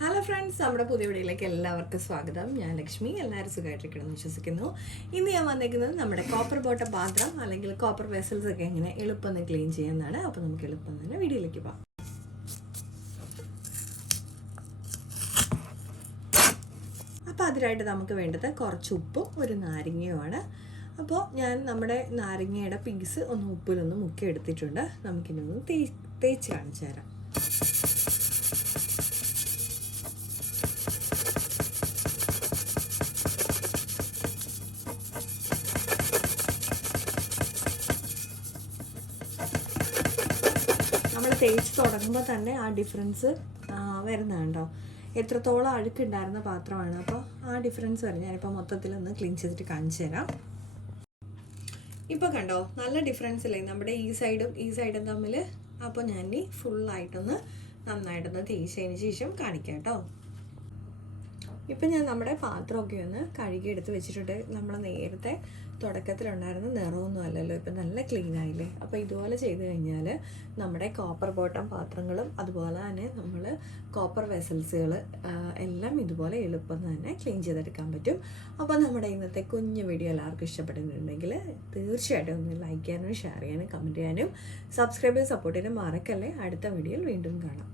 Hello friends, നമ്മുടെ പുതിയ വീഡിയോയിലേക്ക് എല്ലാവർക്കും സ്വാഗതം. ഞാൻ ലക്ഷ്മി. എല്ലാവരും സുഖമായിട്ടിരിക്കണമെന്ന് വിശ്വസിക്കുന്നു. ഇന്ന് ഞാൻ വന്നിരിക്കുന്നത് നമ്മുടെ കോപ്പർ ബോട്ടം പാത്രം അല്ലെങ്കിൽ കോപ്പർ വെസൽസ് ഒക്കെ എങ്ങനെ എളുപ്പം ക്ലീൻ ചെയ്യുന്നതാണ്. അപ്പോൾ നമുക്ക് എളുപ്പം തന്നെ വീഡിയോയിലേക്ക് പോകാം. അപ്പോൾ അതിനായിട്ട് നമുക്ക് വേണ്ടത് കുറച്ച് ഉപ്പും ഒരു നാരങ്ങയുമാണ്. അപ്പോൾ ഞാൻ നമ്മുടെ നാരങ്ങയുടെ പീസ് ഒന്ന് ഉപ്പിലൊന്ന് മുക്കി എടുത്തിട്ടുണ്ട്. നമുക്കിനൊന്ന് തേച്ച് കാണിച്ചു തരാം. നമ്മൾ തേച്ച് തുടങ്ങുമ്പോൾ തന്നെ ആ ഡിഫറൻസ് വരുന്നുണ്ടോ, എത്രത്തോളം അഴുക്കുണ്ടായിരുന്ന പാത്രമാണ്. അപ്പോൾ ആ ഡിഫറൻസ് വരും. ഞാനിപ്പോൾ മൊത്തത്തിലൊന്ന് ക്ലീൻ ചെയ്തിട്ട് കാണിച്ചു തരാം. ഇപ്പോൾ കണ്ടോ, നല്ല ഡിഫറൻസ് ഇല്ലേ നമ്മുടെ ഈ സൈഡും തമ്മിൽ. അപ്പോൾ ഞാൻ ഫുള്ളായിട്ടൊന്ന് നന്നായിട്ടൊന്ന് തേച്ചതിന് ശേഷം കാണിക്കാം കേട്ടോ. ഇപ്പം ഞാൻ നമ്മുടെ പാത്രമൊക്കെ ഒന്ന് കഴുകിയെടുത്ത് വെച്ചിട്ടുണ്ട്. നമ്മൾ നേരത്തെ തുടക്കത്തിലുണ്ടായിരുന്ന നിറമൊന്നും അല്ലല്ലോ, ഇപ്പം നല്ല ക്ലീൻ ആയില്ലേ. അപ്പോൾ ഇതുപോലെ ചെയ്ത് കഴിഞ്ഞാൽ നമ്മുടെ കോപ്പർ ബോട്ടം പാത്രങ്ങളും അതുപോലെ തന്നെ നമ്മൾ കോപ്പർ വെസൽസുകൾ എല്ലാം ഇതുപോലെ എളുപ്പം തന്നെ ക്ലീൻ ചെയ്തെടുക്കാൻ പറ്റും. അപ്പോൾ നമ്മുടെ ഇന്നത്തെ കുഞ്ഞു വീഡിയോ എല്ലാവർക്കും ഇഷ്ടപ്പെടുന്നുണ്ടെങ്കിൽ തീർച്ചയായിട്ടും ഒന്ന് ലൈക്ക് ചെയ്യാനും ഷെയർ ചെയ്യാനും കമൻറ്റ് ചെയ്യാനും സബ്സ്ക്രൈബ് ചെയ്ത് സപ്പോർട്ട് ചെയ്യാനും മറക്കല്ലേ. അടുത്ത വീഡിയോയിൽ വീണ്ടും കാണാം.